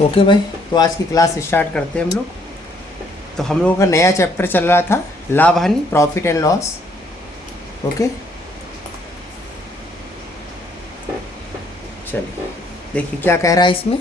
Okay भाई, तो आज की क्लास स्टार्ट करते हैं हम लोग। तो हम लोगों का नया चैप्टर चल रहा था लाभ हानि, प्रॉफिट एंड लॉस। ओके, चलिए देखिए क्या कह रहा है इसमें।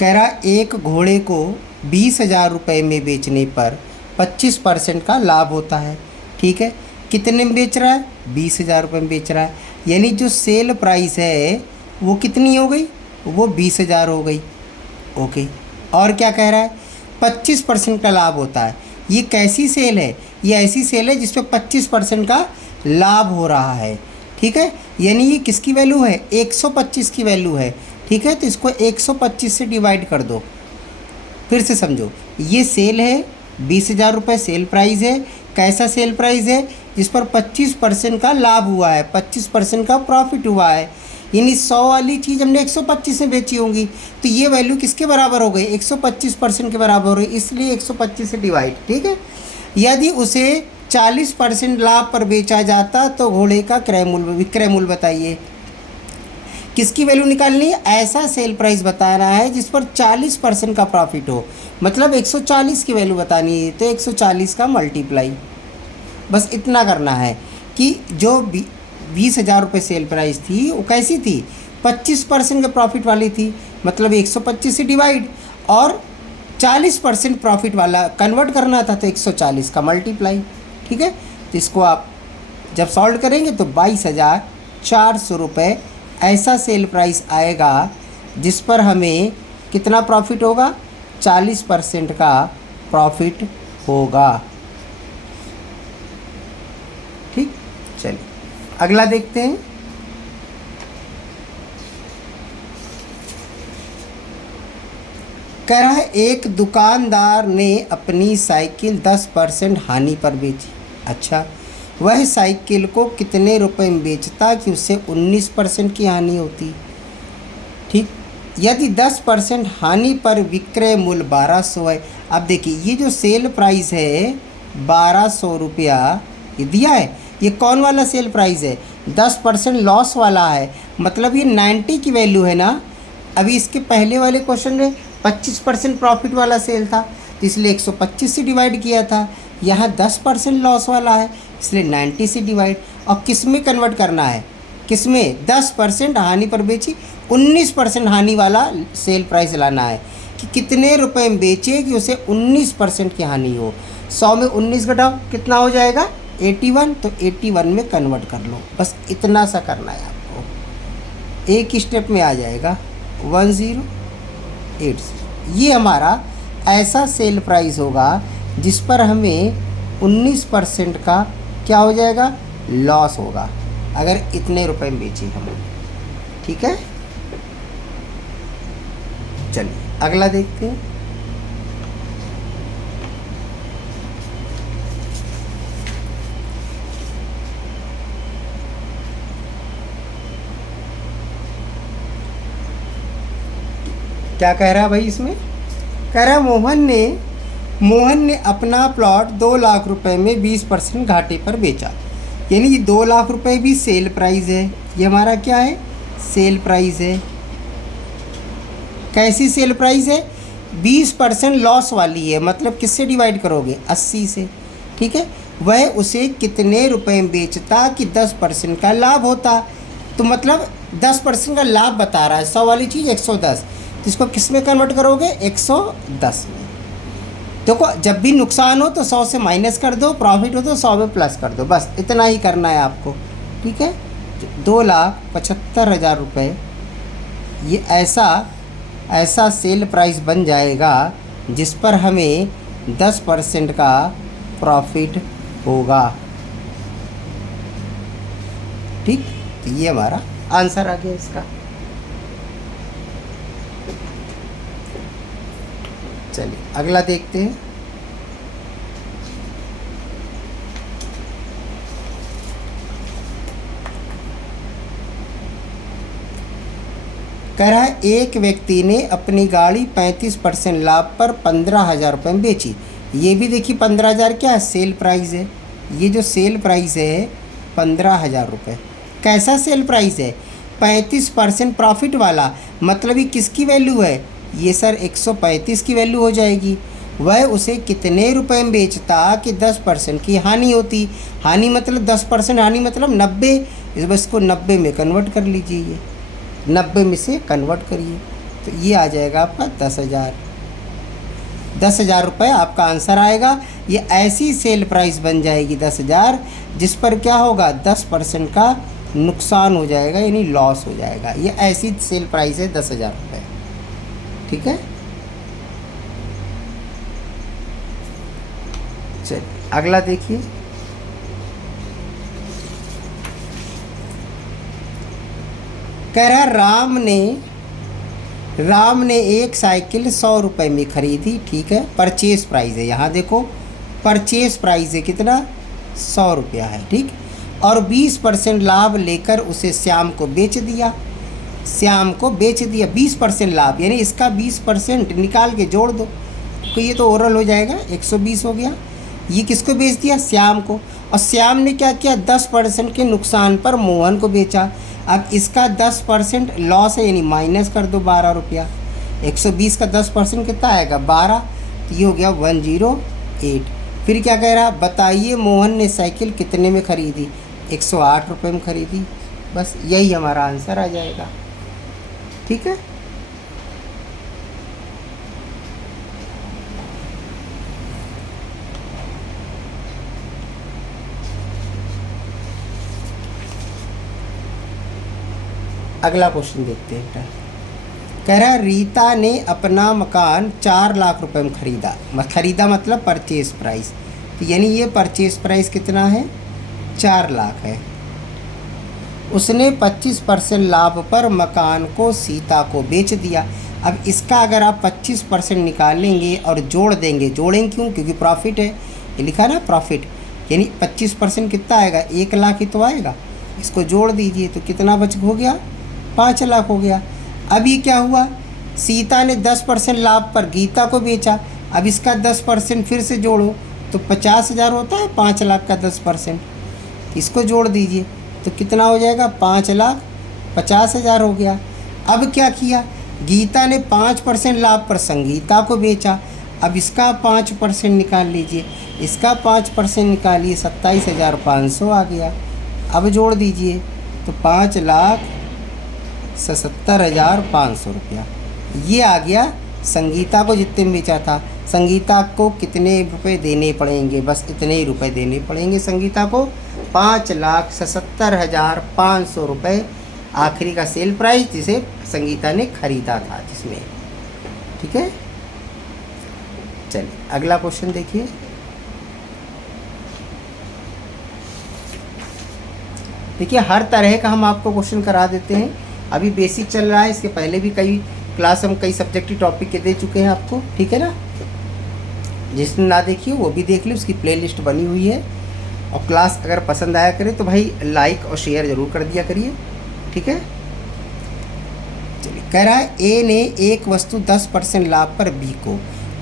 कह रहा एक घोड़े को 20,000 रुपये में बेचने पर 25% का लाभ होता है। ठीक है, कितने में बेच रहा है? 20,000 रुपये में बेच रहा है। यानी जो सेल प्राइस है वो कितनी हो गई? वो 20,000 हो गई। ओके, और क्या कह रहा है? 25% का लाभ होता है। ये कैसी सेल है? ये ऐसी सेल है जिसपे 25% का लाभ हो रहा है। ठीक है, यानी ये किसकी वैल्यू है? 125 की वैल्यू है। ठीक है, तो इसको 125 से डिवाइड कर दो। फिर से समझो, ये सेल है, 20,000 रुपये सेल प्राइस है। कैसा सेल प्राइस है? जिस पर 25% का लाभ हुआ है, 25% का प्रॉफिट हुआ है। यानी 100 वाली चीज़ हमने 125 में बेची होंगी, तो ये वैल्यू किसके बराबर हो गई? 125% के बराबर हो गई, इसलिए 125 से डिवाइड। ठीक है, यदि उसे 40% लाभ पर बेचा जाता तो घोड़े का क्रय मूल्य, विक्रय मूल्य बताइए। किसकी वैल्यू निकालनी है? ऐसा सेल प्राइस बताना है जिस पर 40% का प्रॉफिट हो, मतलब 140 की वैल्यू बतानी है। तो 140 का मल्टीप्लाई, बस इतना करना है कि जो 20,000 रुपये सेल प्राइस थी वो कैसी थी? 25% के प्रॉफिट वाली थी, मतलब 125 से डिवाइड, और 40% प्रॉफिट वाला कन्वर्ट करना था तो 140 का मल्टीप्लाई। ठीक है, तो इसको आप जब सॉल्व करेंगे तो 22,400 रुपये ऐसा सेल प्राइस आएगा जिस पर हमें कितना प्रॉफिट होगा? 40% का प्रॉफिट होगा। ठीक, चलिए अगला देखते हैं। कह रहा है एक दुकानदार ने अपनी साइकिल 10% हानि पर बेची। अच्छा, वह साइकिल को कितने रुपए में बेचता कि उससे 19% की हानि होती? ठीक, यदि 10% हानि पर विक्रय मूल्य 1200 है। अब देखिए, ये जो सेल प्राइस है 1200 रुपया ये दिया है, ये कौन वाला सेल प्राइस है? 10% लॉस वाला है, मतलब ये 90 की वैल्यू है ना। अभी इसके पहले वाले क्वेश्चन में 25% प्रॉफिट वाला सेल था, तो इसलिए 125 से डिवाइड किया था। यहाँ 10% लॉस वाला है, इसलिए 90 से डिवाइड। और किस में कन्वर्ट करना है? किस में? 10% हानि पर बेची, 19% हानि वाला सेल प्राइस लाना है कि कितने रुपए में बेचे कि उसे 19% की हानि हो। 100 में 19 घटाओ, कितना हो जाएगा? 81। तो 81 में कन्वर्ट कर लो, बस इतना सा करना है आपको, एक स्टेप में आ जाएगा 1080। ये हमारा ऐसा सेल प्राइस होगा जिस पर हमें 19% का क्या हो जाएगा? लॉस होगा, अगर इतने रुपए में बेची हम। ठीक है, चलिए अगला देखते हैं। क्या कह रहा है भाई इसमें? कह रहा है मोहन ने अपना प्लॉट 2 लाख रुपए में 20% घाटे पर बेचा। यानी ये 2 लाख रुपए भी सेल प्राइस है। ये हमारा क्या है? सेल प्राइस है। कैसी सेल प्राइस है? 20% लॉस वाली है, मतलब किससे डिवाइड करोगे? 80 से। ठीक है, वह उसे कितने रुपए में बेचता कि 10% का लाभ होता? तो मतलब 10% का लाभ बता रहा है, 100 वाली चीज़ 110, तो इसको किस में कन्वर्ट करोगे? 110 में। देखो, जब भी नुकसान हो तो 100 से माइनस कर दो, प्रॉफिट हो तो 100 में प्लस कर दो, बस इतना ही करना है आपको। ठीक है, 2,75,000 रुपये ये ऐसा सेल प्राइस बन जाएगा जिस पर हमें 10% का प्रॉफिट होगा। ठीक, तो ये हमारा आंसर आ गया इसका। चलिए अगला देखते हैं। कह रहा है एक व्यक्ति ने अपनी गाड़ी 35% लाभ पर 15,000 रुपये में बेची। ये भी देखिए 15,000 क्या है? सेल प्राइस है। ये जो सेल प्राइस है 15,000 रुपये, कैसा सेल प्राइस है? 35% प्रॉफिट वाला, मतलब ये किसकी वैल्यू है, ये सर 135 की वैल्यू हो जाएगी। वह उसे कितने रुपए में बेचता कि 10% की हानि होती। हानि मतलब 10% हानि मतलब 90, इस बस को 90 में कन्वर्ट कर लीजिए, ये 90 में से कन्वर्ट करिए तो ये आ जाएगा आपका 10,000। 10,000 रुपये आपका आंसर आएगा। ये ऐसी सेल प्राइस बन जाएगी 10,000 जिस पर क्या होगा 10% का नुकसान हो जाएगा, यानी लॉस हो जाएगा। ये ऐसी सेल प्राइस है 10,000 रुपये। ठीक है, चलिए अगला देखिए। कह रहा राम ने एक साइकिल 100 रुपये में खरीदी। ठीक है, परचेज प्राइस है, यहाँ देखो परचेज प्राइस है कितना, 100 रुपया है। ठीक, और 20% लाभ लेकर उसे श्याम को बेच दिया। श्याम को बेच दिया 20% लाभ, यानी इसका 20% निकाल के जोड़ दो तो ये तो ओरल हो जाएगा, 120 हो गया। ये किसको बेच दिया, श्याम को। और श्याम ने क्या किया, 10% के नुकसान पर मोहन को बेचा। अब इसका 10% लॉस है, यानी माइनस कर दो 12 रुपया। 120 का 10% कितना आएगा, 12, तो ये हो गया 108। फिर क्या कह रहा, बताइए मोहन ने साइकिल कितने में खरीदी, 108 रुपये में खरीदी। बस यही हमारा आंसर आ जाएगा। ठीक है, अगला क्वेश्चन देखते हैं। कह रहा रीता ने अपना मकान 4 लाख रुपए में खरीदा। खरीदा मतलब परचेज प्राइस, तो यानी ये परचेज प्राइस कितना है, 4 लाख है। उसने 25% लाभ पर मकान को सीता को बेच दिया। अब इसका अगर आप 25% निकालेंगे और जोड़ देंगे, जोड़ेंगे क्यों, क्योंकि प्रॉफिट है, ये लिखा ना प्रॉफिट, यानी 25% कितना आएगा, 1 लाख ही तो आएगा। इसको जोड़ दीजिए तो कितना बच हो गया, 5 लाख हो गया। अब ये क्या हुआ, सीता ने 10% लाभ पर गीता को बेचा। अब इसका 10% फिर से जोड़ो तो 50,000 होता है, 5 लाख का 10%, इसको जोड़ दीजिए तो कितना हो जाएगा, 5,50,000 हो गया। अब क्या किया, गीता ने 5% लाभ पर संगीता को बेचा। अब इसका 5% निकाल लीजिए, इसका 5% निकालिए, 27,500 आ गया। अब जोड़ दीजिए तो 5,77,500 रुपया ये आ गया। संगीता को जितने में बेचा था, संगीता को कितने रुपए देने पड़ेंगे, बस इतने ही रुपए देने पड़ेंगे संगीता को, 5,77,500 रुपये आखिरी का सेल प्राइस जिसे संगीता ने खरीदा था जिसमें। ठीक है, चलिए अगला क्वेश्चन देखिए। देखिए हर तरह का हम आपको क्वेश्चन करा देते हैं। अभी बेसिक चल रहा है, इसके पहले भी कई क्लास हम कई सब्जेक्टिव टॉपिक के दे चुके हैं आपको। ठीक है ना, जिसने ना देखी हो वो भी देख ली, उसकी प्लेलिस्ट बनी हुई है। और क्लास अगर पसंद आया करे तो भाई लाइक और शेयर ज़रूर कर दिया करिए। ठीक है, चलिए कह रहा है ए ने एक वस्तु 10% लाभ पर बी को,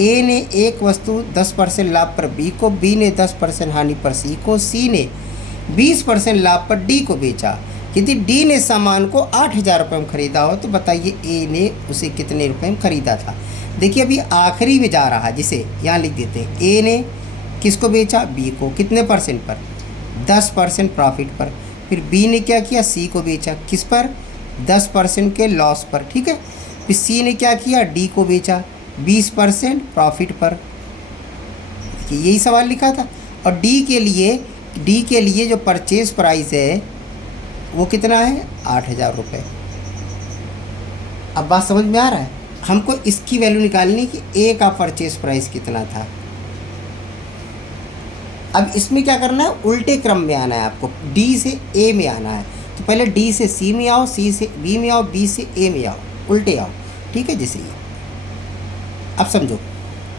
ए ने एक वस्तु 10% लाभ पर बी को, बी ने 10% हानि पर सी को, सी ने 20% लाभ पर डी को बेचा। यदि डी ने सामान को 8,000 रुपये में खरीदा हो तो बताइए ए ने उसे कितने रुपए में खरीदा था। देखिए अभी आखिरी में जा रहा है, जिसे यहाँ लिख देते हैं। ए ने किसको बेचा, बी को, कितने परसेंट पर, 10% प्रॉफिट पर। फिर बी ने क्या किया, सी को बेचा, किस पर, 10% के लॉस पर। ठीक है, फिर सी ने क्या किया, डी को बेचा 20% प्रॉफिट पर। यही सवाल लिखा था। और डी के लिए जो परचेज प्राइस है वो कितना है, 8,000 रुपये। अब बात समझ में आ रहा है, हमको इसकी वैल्यू निकालनी कि ए का परचेज प्राइस कितना था। अब इसमें क्या करना है, उल्टे क्रम में आना है आपको, डी से ए में आना है। तो पहले डी से सी में आओ, सी से बी में आओ, बी से ए में आओ, उल्टे आओ। ठीक है, जैसे ये अब समझो,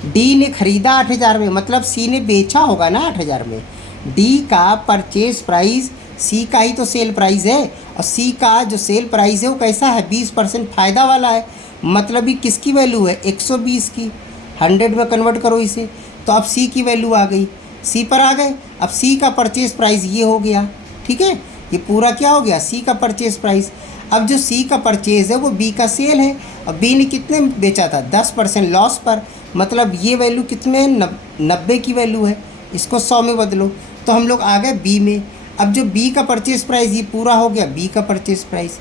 डी ने खरीदा 8,000 में, मतलब सी ने बेचा होगा ना 8,000 में। डी का परचेज प्राइस सी का ही तो सेल प्राइस है, और सी का जो सेल प्राइस है वो कैसा है, 20% फ़ायदा वाला है। मतलब ये किसकी वैल्यू है, 120 की। 100 में कन्वर्ट करो इसे, तो अब सी की वैल्यू आ गई, सी पर आ गए। अब सी का परचेज प्राइस ये हो गया। ठीक है, ये पूरा क्या हो गया, सी का परचेज प्राइस। अब जो सी का परचेज है वो बी का सेल है, और बी ने कितने में बेचा था, 10% लॉस पर, मतलब ये वैल्यू कितने है, 90 की वैल्यू है, इसको 100 में बदलो। तो हम लोग आ गए बी में। अब जो बी का परचेज प्राइस, ये पूरा हो गया बी का परचेज प्राइस,